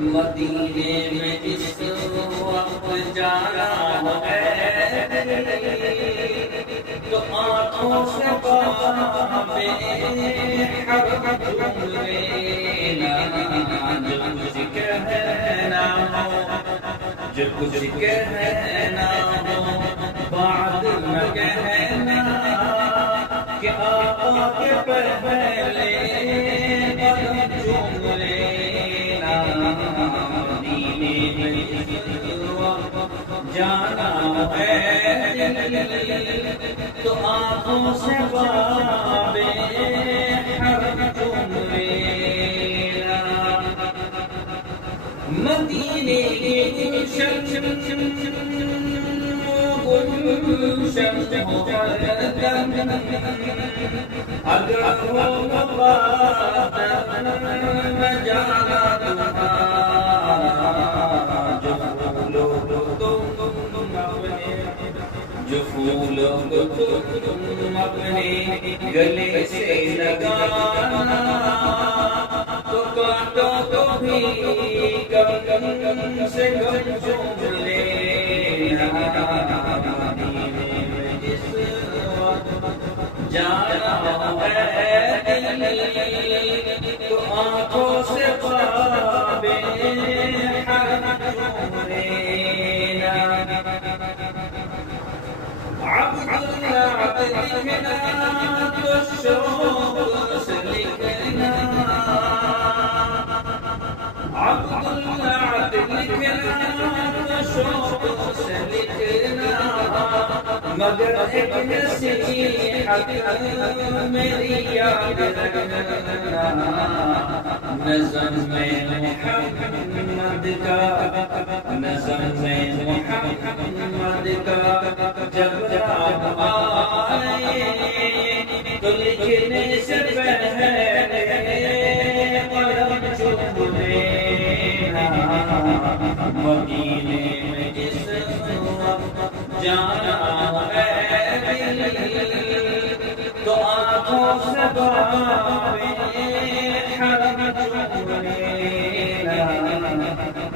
مدینے میں اس وقت جانا ہے تو آنکھوں سے باب حق چوم لینا، جو کچھ کہنا ہو، جو کچھ کہنا ہو بعد نہ کہنا کہ آقا کے پہلے قدم چوم لینا، مدینے میں جانا ہے تو آنکھوں سے باب حرم چوم لینا، مدینے کے گلشن ہو ہردم، اگر ہو مقدم میں جانا تمہارا، جو پھولوں کو تم اپنے گلے سے لگانا تو کانٹوں کو بھی کم سے کم چوم لینا، مدینے میں جس وقت جانا ہے تو آنکھوں سے خواب حرم چوم لینا، عبداللہ عبد لکھنا تو شوق سے لکھنا، عبداللہ عبد لکھنا تو شوق سے لکھنا، مگر ایک نصیحت میری یاد رکھنا، نظم میں محمد کا، نظم میں محمد کا جب آپ آئے تو لکھنے سے پہلے قلم چوم لینا، مدینے میں جس وقت جانا ہے تو آنکھوں سے باب